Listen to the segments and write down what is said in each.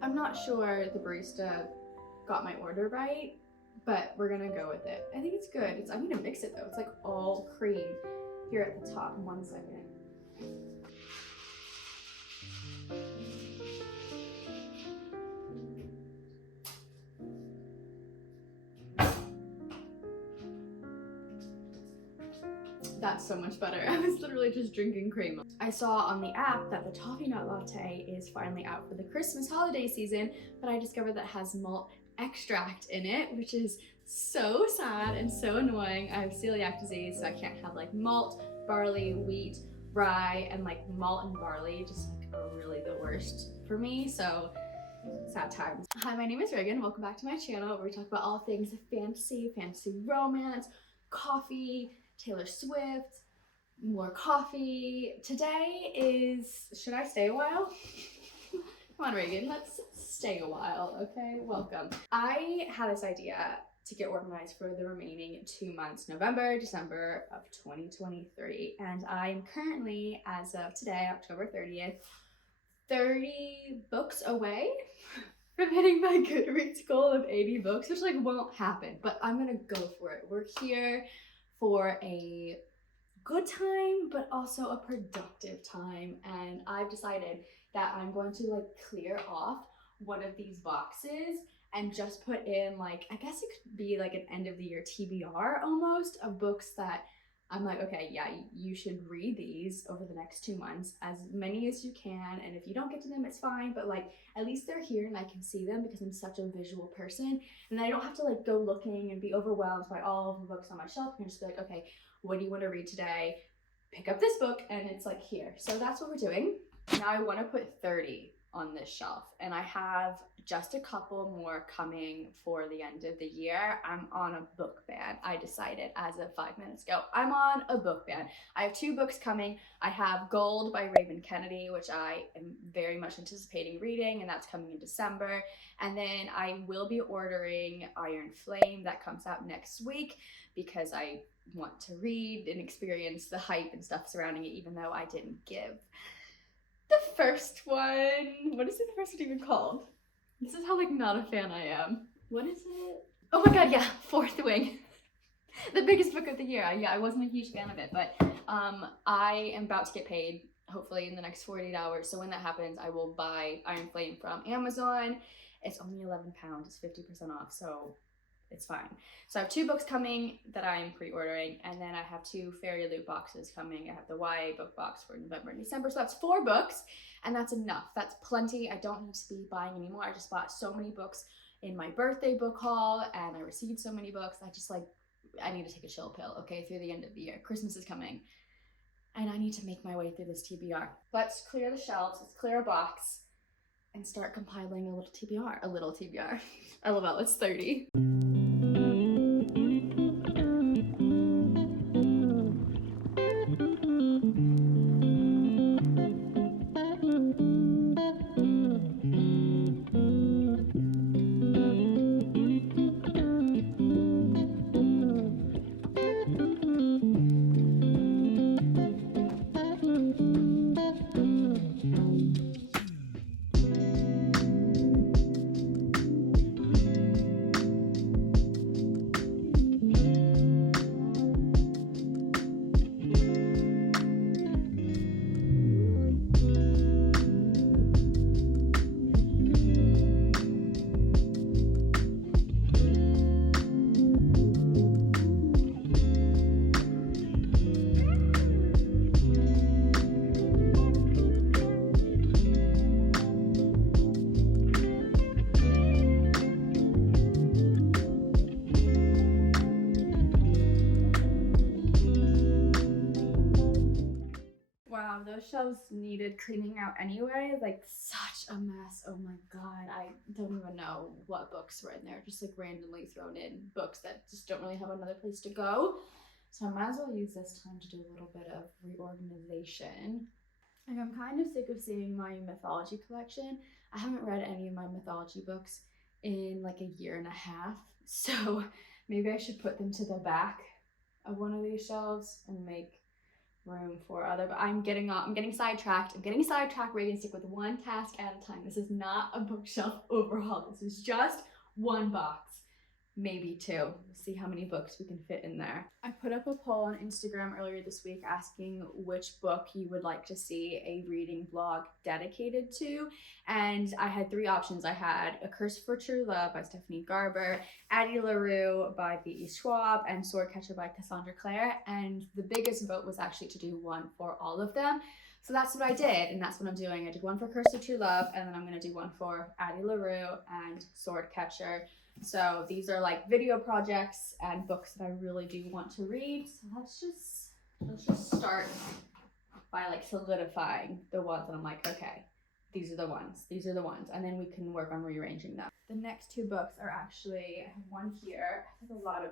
I'm not sure the barista got my order right, but we're gonna go with it. I think it's good. I need to mix it though. It's like all cream here at the top. 1 second. That's so much better. I was literally just drinking cream. I saw on the app that the toffee nut latte is finally out for the Christmas holiday season, but I discovered that it has malt extract in it, which is so sad and so annoying. I have celiac disease, so I can't have like malt, barley, wheat, rye, and like malt and barley just like are really the worst for me. So sad times. Hi, my name is Ragan. Welcome back to my channel where we talk about all things fantasy romance, coffee, Taylor Swift, more coffee. Today is, should I stay a while? Come on, Reagan, let's stay a while, okay? Welcome. I had this idea to get organized for the remaining 2 months, November, December of 2023. And I am currently, as of today, October 30th, 30 books away from hitting my Goodreads goal of 80 books, which like won't happen, but I'm gonna go for it. We're here for a good time, but also a productive time. And I've decided that I'm going to like clear off one of these boxes and just put in like, I guess it could be like an end of the year TBR almost of books that I'm like, okay, yeah, you should read these over the next 2 months, as many as you can. And if you don't get to them, it's fine. But like, at least they're here and I can see them because I'm such a visual person. And I don't have to like go looking and be overwhelmed by all of the books on my shelf. I can just be like, okay, what do you want to read today? Pick up this book and it's like here. So that's what we're doing. Now I want to put 30 on this shelf, and I have just a couple more coming for the end of the year. I'm on a book ban. I decided as of 5 minutes ago, I'm on a book ban. I have 2 books coming. I have Gold by Raven Kennedy, which I am very much anticipating reading, and that's coming in December. And then I will be ordering Iron Flame. That comes out next week because I want to read and experience the hype and stuff surrounding it, even though I didn't give the first one. What is the first one even called? This is how like not a fan I am. What is it? Oh my god, yeah, Fourth Wing. The biggest book of the year. Yeah, I wasn't a huge fan of it, but I am about to get paid hopefully in the next 48 hours. So when that happens, I will buy Iron Flame from Amazon. It's only £11. It's 50% off, so it's fine. So I have 2 books coming that I am pre-ordering, and then I have 2 Fairy Loot boxes coming. I have the YA book box for November and December, so that's 4 books, and that's enough. That's plenty. I don't need to be buying anymore. I just bought so many books in my birthday book haul, and I received so many books. I need to take a chill pill, okay, through the end of the year. Christmas is coming, and I need to make my way through this TBR. Let's clear the shelves, let's clear a box, and start compiling a little TBR. A little TBR. LOL, it's 30. Wow, those shelves needed cleaning out anyway. Like, such a mess. Oh my god, I don't even know what books were in there. Just like randomly thrown in books that just don't really have another place to go. So I might as well use this time to do a little bit of reorganization. Like, I'm kind of sick of seeing my mythology collection. I haven't read any of my mythology books in like a year and a half. So maybe I should put them to the back of one of these shelves and make room for other, but I'm getting sidetracked. Reagan, stick with one task at a time. This is not a bookshelf overhaul. This is just one box. Maybe two. We'll see how many books we can fit in there. I put up a poll on Instagram earlier this week asking which book you would like to see a reading vlog dedicated to, and I had three options. I had A Curse for True Love by Stephanie Garber, Addie LaRue by B.E. Schwab, and Swordcatcher by Cassandra Clare, and the biggest vote was actually to do one for all of them. So that's what I did, and that's what I'm doing. I did one for Curse of True Love, and then I'm going to do one for Addie LaRue and Swordcatcher. So these are like video projects and books that I really do want to read. So let's just start by like solidifying the ones that I'm like, okay, these are the ones, and then we can work on rearranging them. The next two books are actually, I have one here. I have a lot of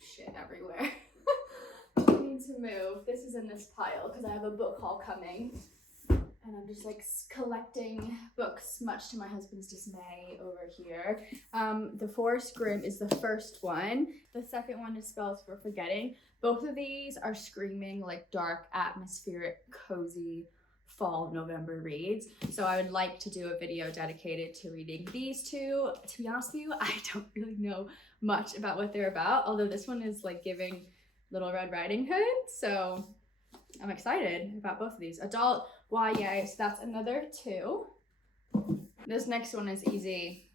shit everywhere. I need to move. This is in this pile because I have a book haul coming. And I'm just like collecting books, much to my husband's dismay over here. The Forest Grimm is the first one. The second one is Spells for Forgetting. Both of these are screaming like dark, atmospheric, cozy fall November reads. So I would like to do a video dedicated to reading these two. To be honest with you, I don't really know much about what they're about, although this one is like giving Little Red Riding Hood. So I'm excited about both of these. Adult YA, so that's another two. This next one is easy.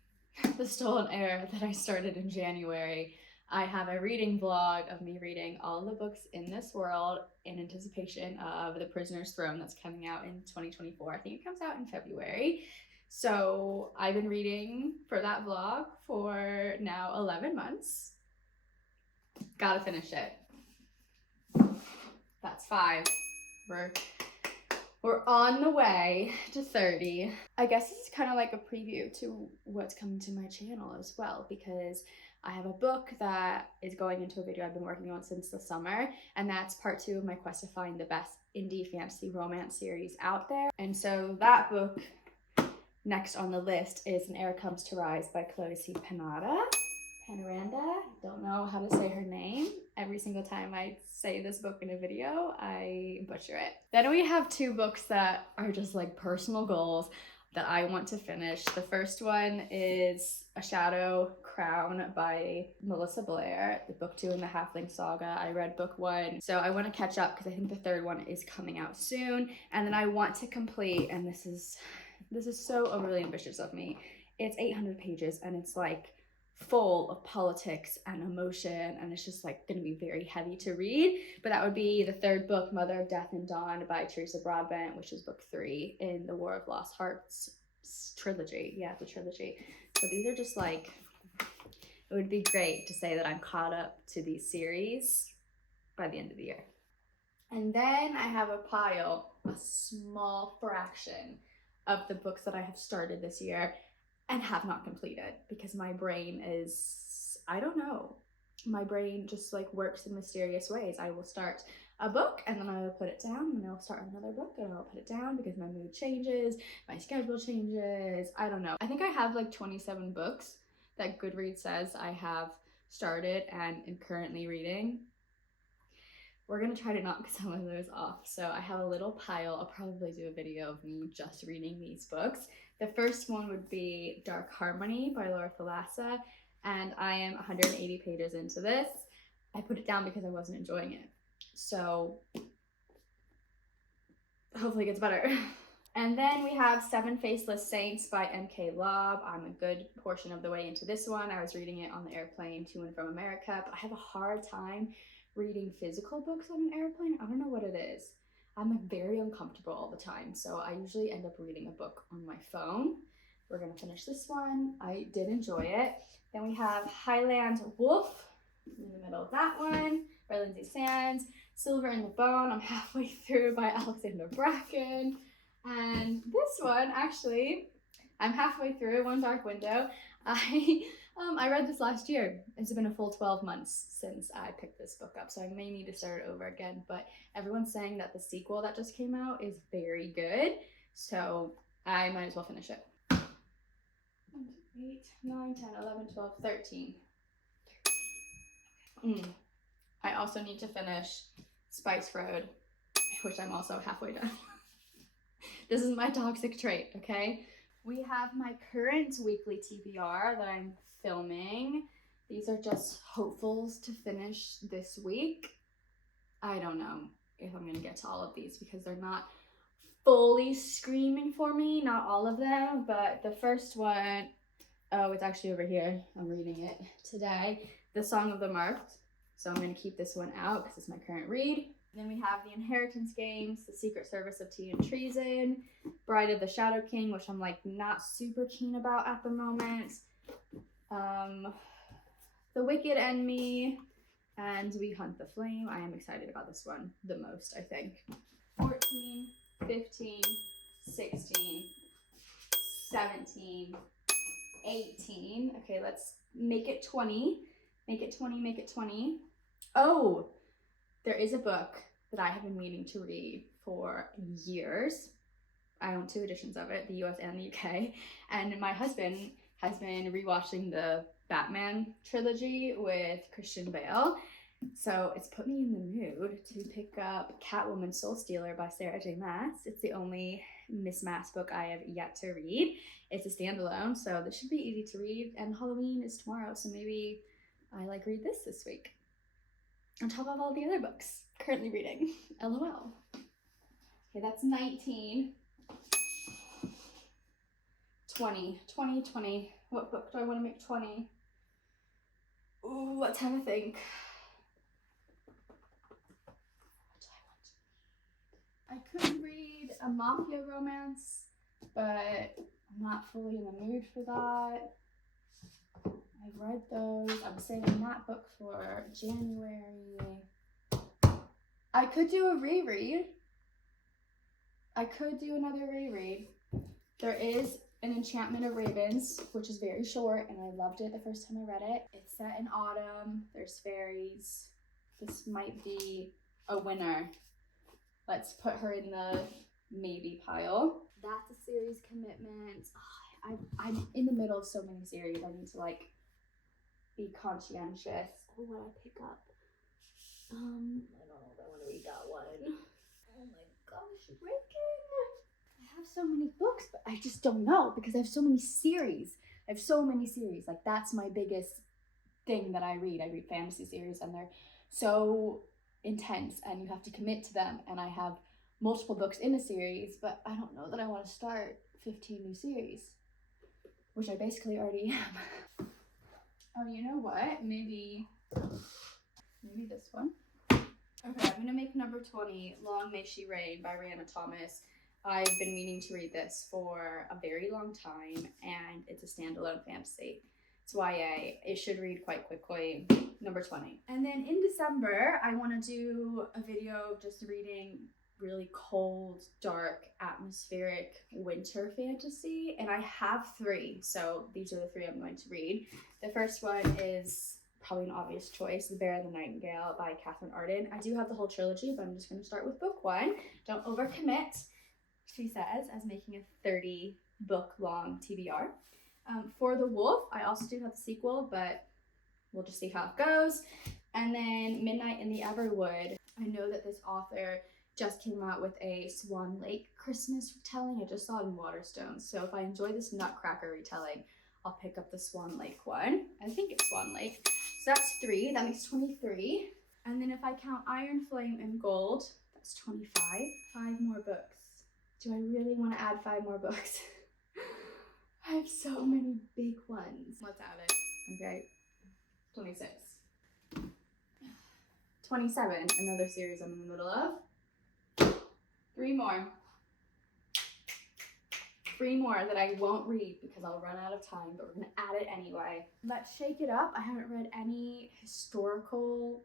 The Stolen Heir that I started in January. I have a reading vlog of me reading all the books in this world in anticipation of The Prisoner's Throne that's coming out in 2024. I think it comes out in February. So I've been reading for that vlog for now 11 months. Gotta finish it. That's 5. We're on the way to 30. I guess it's kind of like a preview to what's coming to my channel as well, because I have a book that is going into a video I've been working on since the summer, and that's part 2 of my quest to find the best indie fantasy romance series out there. And so that book next on the list is An Heir Comes to Rise by Chloe C. Panaranda, don't know how to say her name. Every single time I say this book in a video, I butcher it. Then we have 2 books that are just like personal goals that I want to finish. The first one is A Shadow Crown by Melissa Blair, the book 2 in the Halfling Saga. I read book 1, so I want to catch up because I think the third one is coming out soon. And then I want to complete, and this is so overly ambitious of me, it's 800 pages and it's like full of politics and emotion, and it's just like gonna be very heavy to read. But that would be the third book, Mother of Death and Dawn by Teresa Broadbent, which is book 3 in the War of Lost Hearts trilogy. Yeah, the trilogy. So these are just like, it would be great to say that I'm caught up to these series by the end of the year. And then I have a pile, a small fraction of the books that I have started this year and have not completed, because my brain is, I don't know, my brain just like works in mysterious ways. I will start a book and then I will put it down, and I'll start another book and I'll put it down because my mood changes, my schedule changes, I don't know. I think I have like 27 books that Goodreads says I have started and am currently reading. We're gonna try to knock some of those off. So I have a little pile. I'll probably do a video of me just reading these books. The first one would be Dark Harmony by Laura Thalassa, and I am 180 pages into this. I put it down because I wasn't enjoying it. So hopefully it gets better. And then we have Seven Faceless Saints by M.K. Lobb. I'm a good portion of the way into this one. I was reading it on the airplane to and from America, but I have a hard time reading physical books on an airplane. I don't know what it is. I'm like very uncomfortable all the time, so I usually end up reading a book on my phone. We're gonna finish this one. I did enjoy it. Then we have Highland Wolf in the middle of that one by Lindsay Sands. Silver in the Bone, I'm halfway through, by Alexander Bracken. And this one, actually, I'm halfway through, One Dark Window. I read this last year. It's been a full 12 months since I picked this book up, so I may need to start it over again, but everyone's saying that the sequel that just came out is very good, so I might as well finish it. 1, 2, 8, 9, 10, 11, 12, 13. I also need to finish Spice Road. I which I'm also halfway done. This is my toxic trait, okay? We have my current weekly TBR that I'm filming. These are just hopefuls to finish this week. I don't know if I'm gonna get to all of these because they're not fully screaming for me, not all of them, but the first one, oh, it's actually over here. I'm reading it today. The Song of the Marked. So I'm gonna keep this one out because it's my current read. Then we have The Inheritance Games, The Secret Service of Tea and Treason, Bride of the Shadow King, which I'm like not super keen about at the moment. The Wicked and Me, and We Hunt the Flame. I am excited about this one the most, I think. 14, 15, 16, 17, 18. Okay, let's make it 20. Make it 20, make it 20. Oh, there is a book that I have been meaning to read for years. I own 2 editions of it, the US and the UK. And my husband has been rewatching the Batman trilogy with Christian Bale. So it's put me in the mood to pick up Catwoman Soul Stealer by Sarah J. Maas. It's the only Miss Maas book I have yet to read. It's a standalone, so this should be easy to read. And Halloween is tomorrow, so maybe I read this week. On top of all the other books currently reading. LOL. Okay, that's 19. 20. 20, 20. What book do I want to make 20? Ooh, let's have a think. I could read a mafia romance, but I'm not fully in the mood for that. I've read those. I'm saving that book for January. I could do a reread. I could do another reread. There is An Enchantment of Ravens, which is very short, and I loved it the first time I read it. It's set in autumn. There's fairies. This might be a winner. Let's put her in the maybe pile. That's a series commitment. Oh, I'm in the middle of so many series. I need to be conscientious. Oh, what I pick up? I don't know if I want to read that one. Oh my gosh, Ragan! I have so many books, but I just don't know because I have so many series. That's my biggest thing that I read. I read fantasy series and they're so intense and you have to commit to them, and I have multiple books in a series, but I don't know that I want to start 15 new series, which I basically already am. Oh, you know what? Maybe this one. Okay, I'm gonna make number 20, Long May She Reign by Rihanna Thomas. I've been meaning to read this for a very long time, and it's a standalone fantasy. It's YA. It should read quite quickly. Number 20. And then in December, I want to do a video just reading really cold, dark, atmospheric winter fantasy. And I have 3, so these are the 3 I'm going to read. The first one is probably an obvious choice, The Bear and the Nightingale by Catherine Arden. I do have the whole trilogy, but I'm just going to start with book 1. Don't overcommit, she says, as making a 30 book long TBR. For the Wolf, I also do have the sequel, but we'll just see how it goes. And then Midnight in the Everwood. I know that this author just came out with a Swan Lake Christmas retelling. I just saw it in Waterstones. So if I enjoy this Nutcracker retelling, I'll pick up the Swan Lake one. I think it's Swan Lake. So that's 3. That makes 23. And then if I count Iron Flame and Gold, that's 25. 5 more books. Do I really want to add 5 more books? I have so many big ones. Let's add it. Okay. 26. 27, another series I'm in the middle of. 3 more. 3 more that I won't read because I'll run out of time, but we're gonna add it anyway. Let's shake it up. I haven't read any historical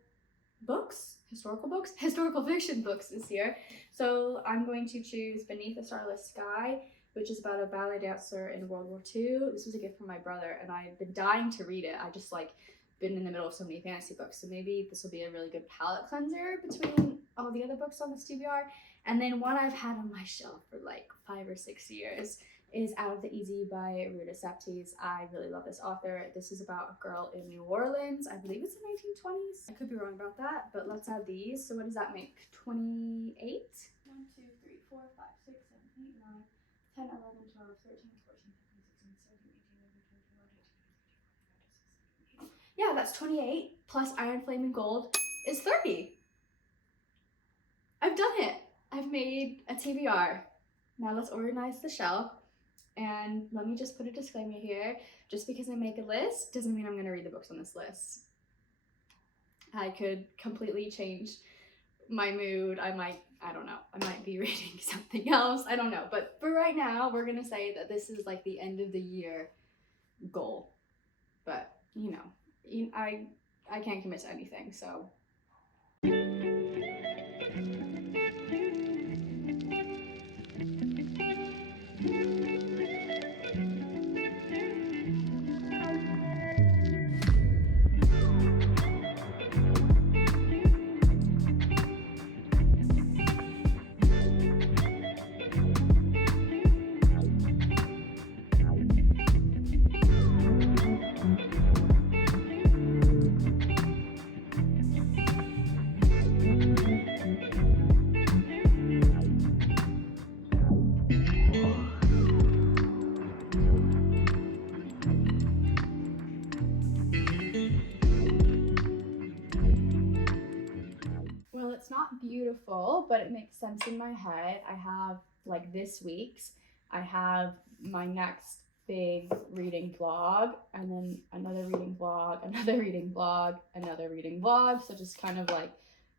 fiction books this year. So I'm going to choose Beneath a Starless Sky, which is about a ballet dancer in World War II. This was a gift from my brother, and I've been dying to read it. I just been in the middle of so many fantasy books, so maybe this will be a really good palette cleanser between all the other books on this TBR. And then one I've had on my shelf for 5 or 6 years is Out of the Easy by Ruta Septis. I really love this author. This is about a girl in New Orleans. I believe it's the 1920s. I could be wrong about that, but let's add these. So what does that make? 28? 1, 2, 3, 4, 5, 6, 7, 8, 9, 10, 11, 12, 13, 14, 15, 16, 17, 18, 19, 20, 21, 22, 23, 24, 25, 26, 27, 28. Yeah, that's 28 plus Iron Flame and Gold is 30. I've done it. I've made a TBR. Now let's organize the shelf. And let me just put a disclaimer here. Just because I make a list doesn't mean I'm going to read the books on this list. I could completely change my mood. I don't know. I might be reading something else. I don't know. But for right now, we're going to say that this is like the end of the year goal. But, you know, I can't commit to anything, so. Well, it's not beautiful, but it makes sense in my head. I have like this week's, I have my next big reading vlog, and then another reading vlog, another reading vlog, another reading vlog. So just kind of like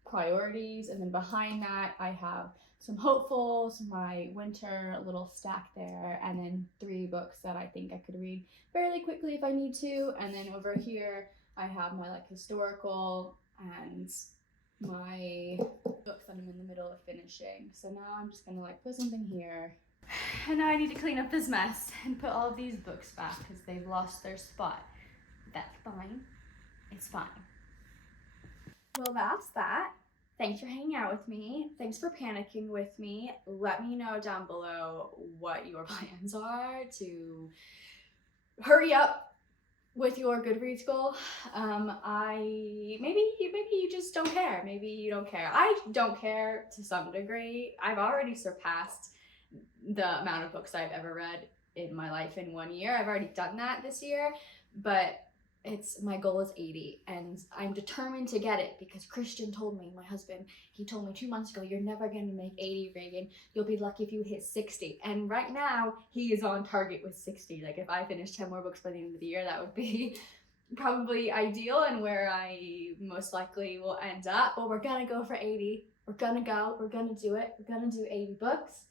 priorities. And then behind that, I have some hopefuls, my winter little stack there, and then 3 books that I think I could read fairly quickly if I need to. And then over here, I have my like historical and my books that I'm in the middle of finishing. So now I'm just gonna like put something here. And now I need to clean up this mess and put all of these books back because they've lost their spot. That's fine. It's fine. Well, that's that. Thanks for hanging out with me. Thanks for panicking with me. Let me know down below what your plans are to hurry up with your Goodreads goal. Maybe you just don't care. Maybe you don't care. I don't care to some degree. I've already surpassed the amount of books I've ever read in my life in 1 year. I've already done that this year, but my goal is 80, and I'm determined to get it because Christian told me, my husband, he told me 2 months ago, you're never gonna make 80, Reagan. You'll be lucky if you hit 60. And right now, he is on target with 60. Like if I finish 10 more books by the end of the year, that would be probably ideal and where I most likely will end up. But we're gonna go for 80. We're gonna do it. We're gonna do 80 books.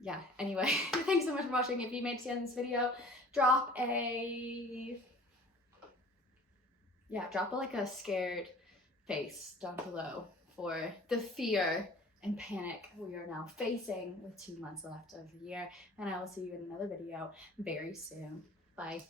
Yeah, anyway, thanks so much for watching. If you made it to the end of this video, drop a like a scared face down below for the fear and panic we are now facing with 2 months left of the year. And I will see you in another video very soon. Bye.